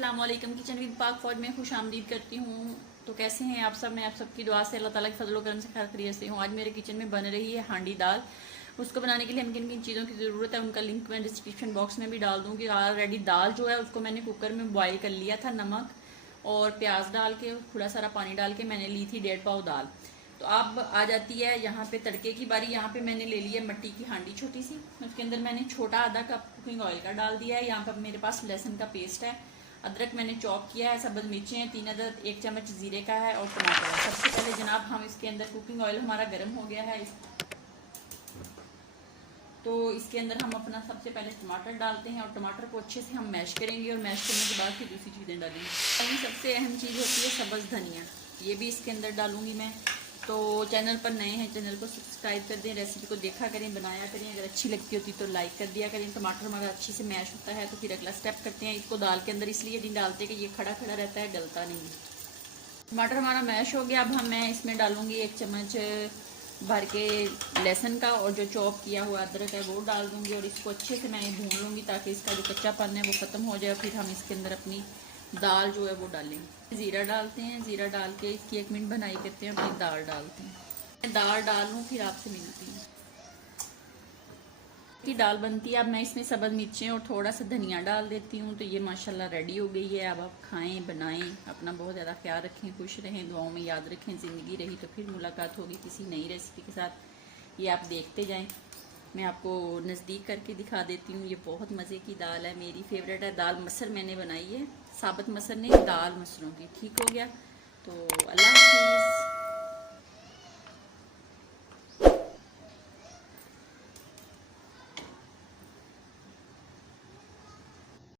अस्सलाम वालेकुम। Kitchen with पाक फौज में खुश आमदीद करती हूँ। तो कैसे हैं आप सब? मैं आप सबकी दुआ से अल्लाह ताला के फजल करम से खैर खैरियत से हूँ। आज मेरे किचन में बन रही है हांडी दाल। उसको बनाने के लिए हम किन किन चीज़ों की ज़रूरत है उनका लिंक मैं डिस्क्रिप्शन बॉक्स में भी डाल दूँगी। ऑलरेडी दाल जो है उसको मैंने कुकर में बॉयल कर लिया था, नमक और प्याज डाल के, थोड़ा सारा पानी डाल के मैंने ली थी 1.5 पाव दाल। तो अब आ जाती है यहाँ पे तड़के की बारी। यहाँ पे मैंने ले ली है मिट्टी की हांडी छोटी सी, उसके अंदर मैंने छोटा आधा कप कुकिंग ऑयल का डाल दिया है। यहाँ पर मेरे पास लहसुन का पेस्ट है, अदरक मैंने चॉप किया है, सब्ज़ मिर्चें हैं 3 अदद, 1 चम्मच जीरे का है और टमाटर है। सबसे पहले जनाब हम इसके अंदर, कुकिंग ऑयल हमारा गर्म हो गया है, तो इसके अंदर हम अपना सबसे पहले टमाटर डालते हैं और टमाटर को अच्छे से हम मैश करेंगे और मैश करने के बाद फिर दूसरी चीज़ें डालेंगे। सबसे अहम चीज़ होती है सब्ज़ धनिया, ये भी इसके अंदर डालूंगी मैं। तो चैनल पर नए हैं, चैनल को सब्सक्राइब कर दें, रेसिपी को देखा करें, बनाया करें। अगर अच्छी लगती होती तो लाइक कर दिया करें। टमाटर हमारा अच्छे से मैश होता है तो फिर अगला स्टेप करते हैं। इसको दाल के अंदर इसलिए नहीं डालते कि ये खड़ा खड़ा रहता है, गलता नहीं। टमाटर हमारा मैश हो गया। अब मैं इसमें डालूंगी 1 चम्मच भर के लहसुन का और जो चॉप किया हुआ अदरक है वो डाल दूंगी और इसको अच्छे से मैं भून लूँगी ताकि इसका जो कच्चापन है वो ख़त्म हो जाए। फिर हम इसके अंदर अपनी दाल जो है वो डालेंगे। ज़ीरा डालते हैं, ज़ीरा डाल के इसकी 1 मिनट बनाई करते हैं, फिर दाल डालते हैं। दाल डाल लूँ फिर आपसे मिलती हूँ की दाल बनती है। अब मैं इसमें सब्ज़ मिर्चें और थोड़ा सा धनिया डाल देती हूँ। तो ये माशाल्लाह रेडी हो गई है। अब आप खाएं, बनाएं, अपना बहुत ज़्यादा ख्याल रखें, खुश रहें, दुआओं में याद रखें। ज़िंदगी रही तो फिर मुलाकात होगी किसी नई रेसिपी के साथ। ये आप देखते जाएं, मैं आपको नज़दीक करके दिखा देती हूँ। ये बहुत मज़े की दाल है, मेरी फेवरेट है। दाल मसर मैंने बनाई है, साबुत मसर नहीं, दाल मसरों की। ठीक हो गया, तो अल्लाह हाफिज़।